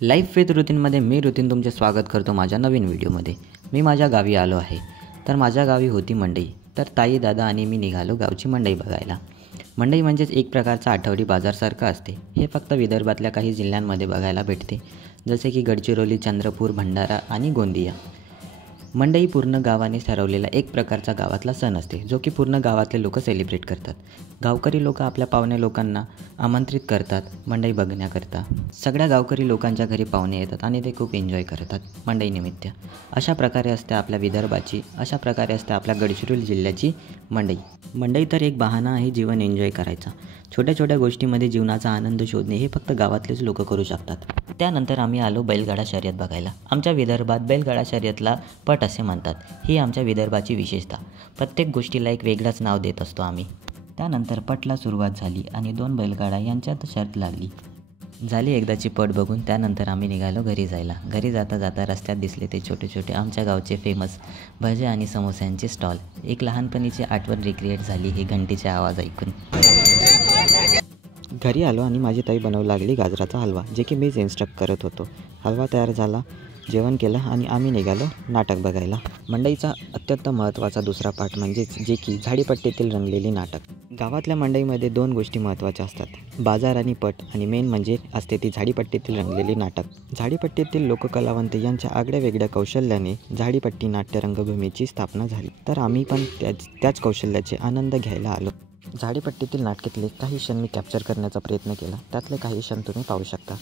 Life with रुतीनमध्ये मी रुतीन तुमचे स्वागत करतो माझ्या नवीन व्हिडिओमध्ये। मी माझ्या गावी आलो आहे। तर माझ्या गावी होती मंडई। तर ताई दादा आणि मी निघालो गावची मंडई बघायला। मंडई म्हणजेच एक प्रकारचा आठवडी बाजारसारखं असते। हे फक्त विदर्भातल्या काही जिल्ह्यांमध्ये बघायला भेटते, जसे की गडचिरोली, चंद्रपूर, भंडारा आणि गोंदिया। मंडई पूर्ण गावाने ठरवलेला एक प्रकारचा गावातला सण असते, जो की पूर्ण गावातले लोक सेलिब्रेट करतात। गावकरी लोक आपल्या पाहुणे लोकांना आमंत्रित करतात मंडई बघण्याकरता। सगळ्या गावकरी लोकांच्या घरी पाहुणे येतात आणि ते खूप एन्जॉय करतात मंडईनिमित्त। अशा प्रकारे असते आपल्या विदर्भाची, अशा प्रकारे असते आपल्या गडचिरोली जिल्ह्याची मंडई। मंडई तर एक बहाणा आहे जीवन एन्जॉय करायचा। छोट्या छोट्या गोष्टींमध्ये जीवनाचा आनंद शोधणे हे फक्त गावातलेच लोक करू शकतात। त्यानंतर आम्ही आलो बैलगाडा शर्यत बघायला। आमच्या विदर्भात बैलगाडा शर्यतला पट असे म्हणतात। ही आमच्या विदर्भाची विशेषता। प्रत्येक गोष्टीला एक वेगळंच नाव देत असतो आम्ही। त्यानंतर पटला सुरुवात झाली आणि दोन बैलगाडा यांच्यात शर्त लागली। झाली एकदाची पट बघून त्यानंतर आम्ही निघालो घरी जायला। घरी जाता जाता रस्त्यात दिसले ते छोटे छोटे आमच्या गावचे फेमस भजे आणि समोस्यांचे स्टॉल। एक लहानपणीची आठवण रिक्रिएट झाली हे घंटीचे आवाज ऐकून। घरी आलो आणि माझी ताई बनवू लागली गाजराचा हलवा, जे की मीच इन्स्ट्रक्ट करत होतो। हलवा तयार झाला, जेवण केलं आणि आम्ही निघालो नाटक बघायला। मंडईचा अत्यंत महत्त्वाचा दुसरा पार्ट म्हणजेच जे की झाडीपट्टीतील रंगलेली नाटक। गावातल्या मंडईमध्ये दोन गोष्टी महत्त्वाच्या असतात, बाजार आणि पट, आणि मेन म्हणजे असते ती झाडीपट्टीतील रंगलेली नाटक। झाडीपट्टीतील लोककलावंत यांच्या आगळ्या वेगळ्या कौशल्याने झाडीपट्टी नाट्य रंगभूमीची स्थापना झाली। तर आम्ही पण त्याच कौशल्याचे आनंद घ्यायला आलो। झाडीपट्टीतील नाटकातले काही क्षण मी कॅप्चर करण्याचा प्रयत्न केला, त्यातले काही क्षण तुम्ही पाहू शकता।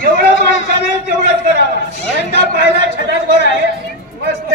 जेवढं माणसाने तेवढंच करावं। यंदा पाहिला छटाक वर आहे मस्त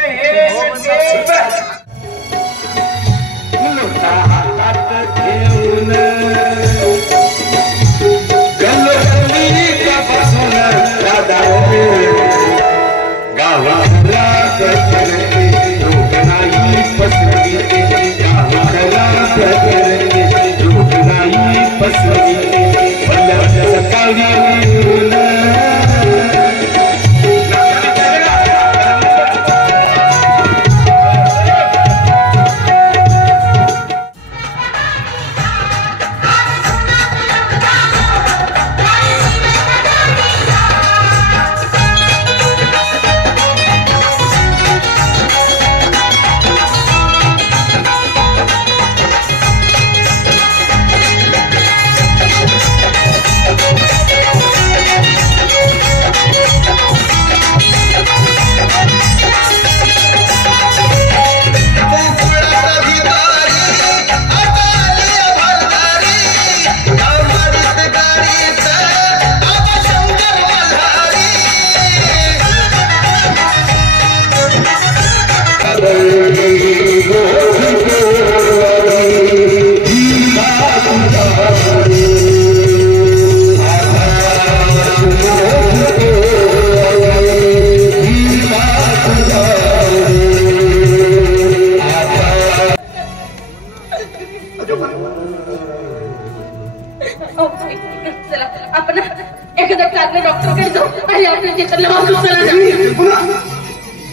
आपण एखाद्या चांगल्या डॉक्टरकडे जाऊ आणि आपल्या चित्राला वाचून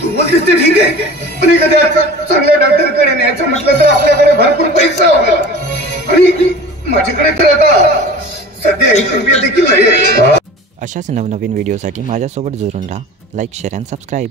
तू दिसते ठीक आहे, पण एखाद्या चांगल्या डॉक्टरकडे न्यायचं म्हटलं तर आपल्याकडे भरपूर पैसा हवा आणि माझ्याकडे तर आता सध्या 1 रुपया देखील नाही। अशाच नवनवीन व्हिडिओसाठी माझ्यासोबत जोडून राहा. Like, share and subscribe.